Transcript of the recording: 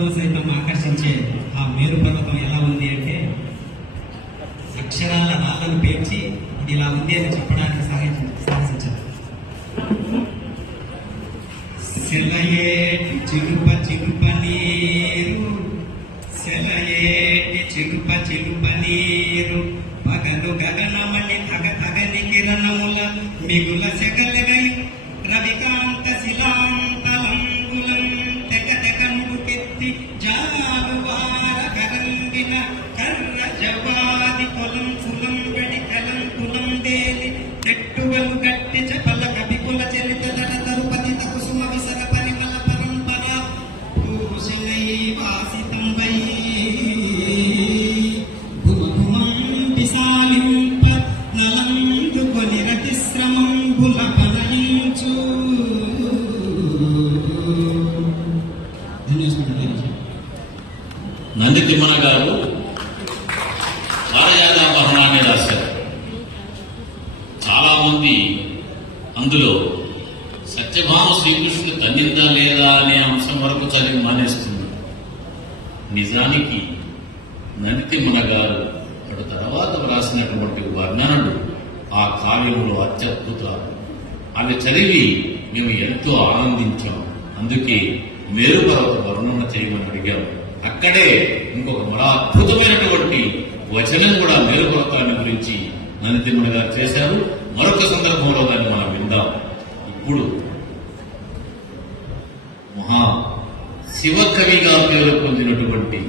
మేధావులను సైతం ఆకర్షించే ఆ మేరు పర్వతం ఎలా ఉంది అంటే అక్షరాల రాళ్ళను పేర్చి ఇది ఇలా ఉంది అని చెప్పడానికి సాహసించారు. సెలయేటి చిలుప చిలుప నీరు, సెలయేటి చిలుప చిలుప నీరు, పగలు గగనమణి తగ తగని కిరణముల మిగుల సెగలగై రవికాంత శిలాంతలంగులం తెగ తెగ నుడుకెత్తి జాలువార కరంగిన కర్ర జవాది కొలం కులం వెడి కలం కులం దేలి చెట్టువలు గట్టి చపల కవికుల చరిత తరుపతి కుసుమ విసర పరిమళ పరంపర భూషణై వాసితం వై భువభువం విశాలింప నలందుకొని రతిశ్రమం బుల పనయించు. నంది తిమ్మన గారు కాళయాద మరణాన్ని రాశారు. చాలా మంది అందులో సత్యభామ శ్రీకృష్ణుడు తన్నిందా లేదా అనే అంశం వరకు చదివి మానేస్తుంది. నిజానికి నంది తిమ్మన గారు అటు తర్వాత రాసినటువంటి వర్ణనలు ఆ కావ్యంలో అత్యద్భుతాలు. అవి చదివి మేము ఎంతో ఆనందించాం. అందుకే మేరు పర్వత వర్ణన చేయమని అడిగాము. అక్కడే ఇంకొక మరో అద్భుతమైనటువంటి వచనం కూడా మేరు పర్వతాన్ని గురించి నంది తిమ్మన గారు చేశారు. మరొక సందర్భంలో దాన్ని మనం విందాం. ఇప్పుడు మహా శివకవిగా పేరు పొందినటువంటి